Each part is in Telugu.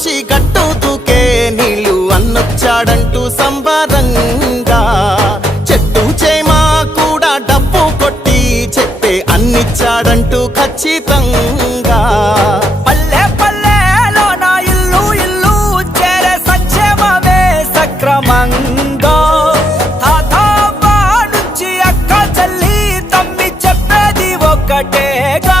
నుంచి గట్టు దూకే నీళ్ళు అన్నొచ్చాడంటూ సంబరంగా. చెట్టు చేమా కూడా డబ్బు కొట్టి చెప్పే అన్నిచ్చాడంటూ ఖచ్చితంగా. పల్లె పల్లెలో నా ఇల్లు ఇల్లు చేరే సంక్షేమమే సక్రమంగా. తాత అవ్వ నుంచి అక్క చెల్లి తమ్మి చెప్పేది ఒక్కటేగా.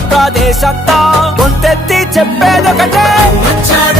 ఆంధ్రప్రదేశ్ గొంతెత్తి చెప్పేదొకటే. వచ్చాడు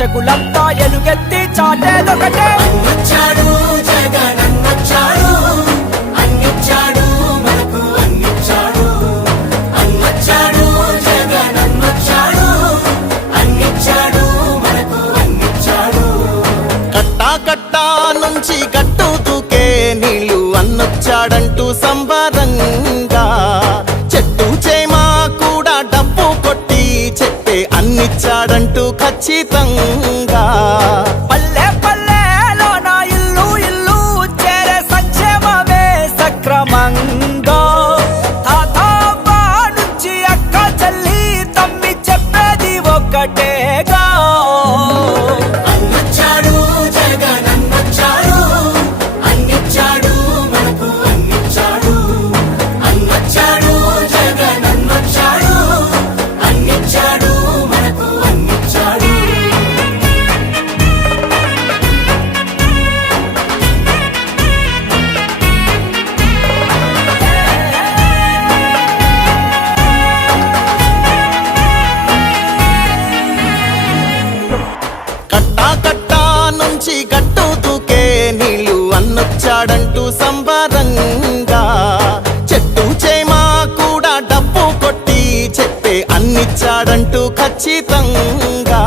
కార్మికులు కర్షకులంతా ఎలుగెత్తి చాటేదొకటే. అన్నొచ్చాడు జగన్ అన్నొచ్చాడు అన్నిచ్చాడు మనకు అన్నిచ్చాడు. అన్నొచ్చాడు జగన్ అన్నొచ్చాడు అన్నిచ్చాడు మనకు అన్నిచ్చాడు. కట్టా కట్టా నుంచి గట్టు దూకే నీళ్ళు అన్నొచ్చాడంటూ సంబరంగా ఖచ్చితంగా కొడతాడంటూ సంబరంగా. చెట్టు చేమా కూడా డబ్బు కొట్టి చెప్పే అన్నిచ్చాడంటూ ఖచ్చితంగా.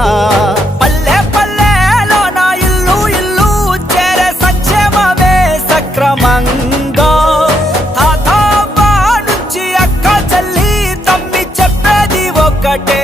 పల్లె పల్లెలో నా ఇల్లు ఇల్లు చేరే సంక్షేమమే సక్రమంగా. తాత నుంచి అక్క చెల్లి తమ్మి చెప్పేది ఒకటే